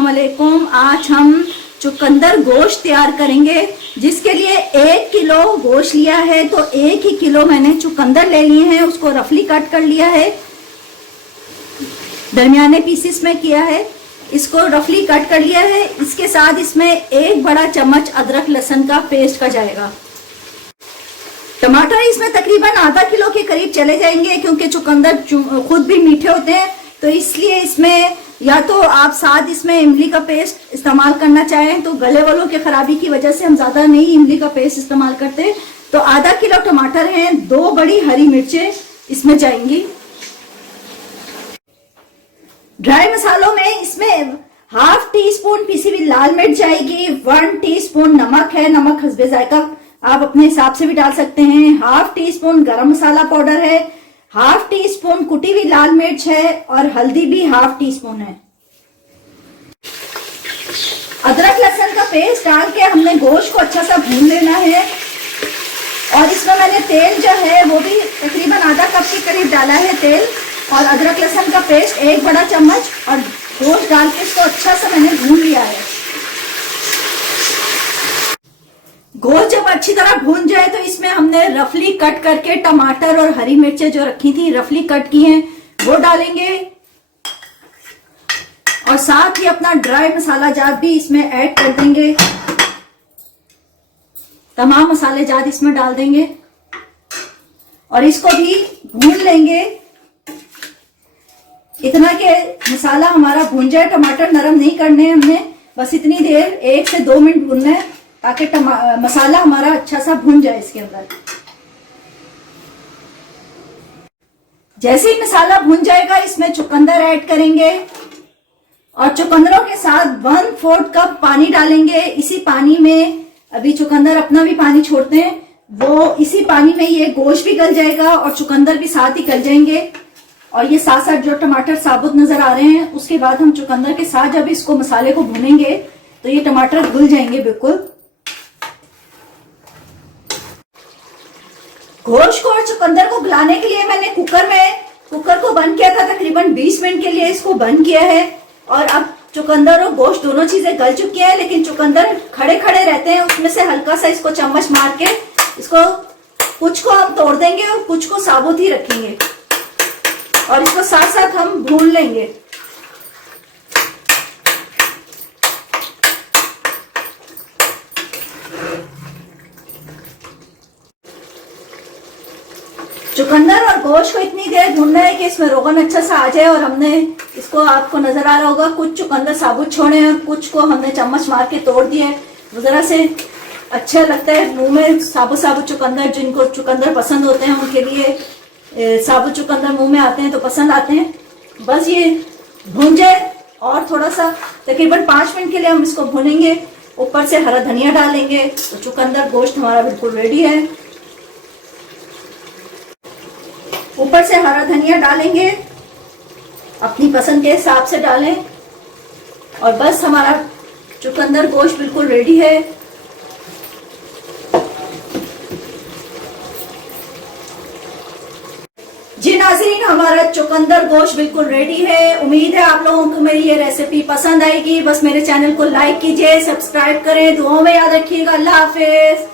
अस्सलाम वालेकुम। आज हम चुकंदर गोश्त तैयार करेंगे, जिसके लिए 1 किलो गोश्त लिया है। तो 1 ही किलो मैंने चुकंदर ले लिए हैं, उसको रफली कट कर लिया है, दरमियाने पीसेस में किया है, इसको रफली कट कर लिया है। इसके साथ इसमें 1 बड़ा चम्मच अदरक लहसुन का पेस्ट का जाएगा। टमाटर इसमें तकरीबन आधा किलो के करीब चले जाएंगे, क्योंकि चुकंदर खुद भी मीठे होते हैं, तो इसलिए इसमें या तो आप साथ इसमें इमली का पेस्ट इस्तेमाल करना चाहें, तो गले वालों की खराबी की वजह से हम ज्यादा नहीं इमली का पेस्ट इस्तेमाल करते। तो आधा किलो टमाटर हैं, 2 बड़ी हरी मिर्चें इसमें जाएंगी। ड्राई मसालों में इसमें ½ टीस्पून पीसी हुई लाल मिर्च जाएगी, 1 टीस्पून नमक है, नमक हस्बे जायका आप अपने हिसाब से भी डाल सकते हैं। ½ टीस्पून गरम मसाला पाउडर है, ½ टीस्पून कुटी हुई लाल मिर्च है, और हल्दी भी ½ टीस्पून है। अदरक लहसुन का पेस्ट डाल के हमने गोश्त को अच्छा सा भून लेना है। और इसमें मैंने तेल जो है वो भी तकरीबन आधा कप के करीब डाला है तेल, और अदरक लहसुन का पेस्ट 1 बड़ा चम्मच, और गोश्त डाल के इसको अच्छा सा मैंने भून लिया है। गोश्त जब अच्छी तरह भून जाए तो इसमें हमने रफली कट करके टमाटर और हरी मिर्चें जो रखी थी रफली कट की हैं वो डालेंगे, और साथ ही अपना ड्राई मसाला जात भी इसमें ऐड कर देंगे। तमाम मसाले जात इसमें डाल देंगे और इसको भी भून लेंगे, इतना कि मसाला हमारा भून जाए। टमाटर नरम नहीं करने हैं हमने, बस इतनी देर 1 से 2 मिनट भूनना है, ताकि मसाला हमारा अच्छा सा भून जाए इसके अंदर। जैसे ही मसाला भून जाएगा इसमें चुकंदर ऐड करेंगे, और चुकंदरों के साथ 1/4 कप पानी डालेंगे। इसी पानी में अभी चुकंदर अपना भी पानी छोड़ते हैं, वो इसी पानी में ये गोश्त भी गल जाएगा और चुकंदर भी साथ ही गल जाएंगे। और ये साथ साथ जो टमाटर साबुत नजर आ रहे हैं, उसके बाद हम चुकंदर के साथ जब इसको मसाले को भूनेंगे तो ये टमाटर घुल जाएंगे बिल्कुल। गोश्त को और चुकंदर को गलाने के लिए मैंने कुकर को बंद किया था, तकरीबन 20 मिनट के लिए इसको बंद किया है। और अब चुकंदर और गोश्त दोनों चीजें गल चुकी हैं, लेकिन चुकंदर खड़े खड़े रहते हैं, उसमें से हल्का सा इसको चम्मच मार के इसको कुछ को हम तोड़ देंगे और कुछ को साबुत ही रखेंगे, और इसको साथ साथ हम भून लेंगे। चुकंदर और गोश्त को इतनी देर भूनना है कि इसमें रोगन अच्छा सा आ जाए, और हमने इसको आपको नजर आ रहा होगा कुछ चुकंदर साबुत छोड़े हैं और कुछ को हमने चम्मच मार के तोड़ दिए। वो जरा से अच्छा लगता है मुंह में साबुत चुकंदर, जिनको चुकंदर पसंद होते हैं उनके लिए साबुत चुकंदर मुंह में आते हैं तो पसंद आते हैं। बस ये भून जाए और थोड़ा सा तकरीबन 5 मिनट के लिए हम इसको भूनेंगे। ऊपर से हरा धनिया डालेंगे तो चुकंदर गोश्त हमारा बिल्कुल रेडी है। ऊपर से हरा धनिया डालेंगे, अपनी पसंद के हिसाब से डालें, और बस हमारा चुकंदर गोश्त बिल्कुल रेडी है। जी नाज़रीन, हमारा चुकंदर गोश्त बिल्कुल रेडी है। उम्मीद है आप लोगों को मेरी ये रेसिपी पसंद आएगी। बस मेरे चैनल को लाइक कीजिए, सब्सक्राइब करें, दुआओं में याद रखिएगा। अल्लाह हाफिज।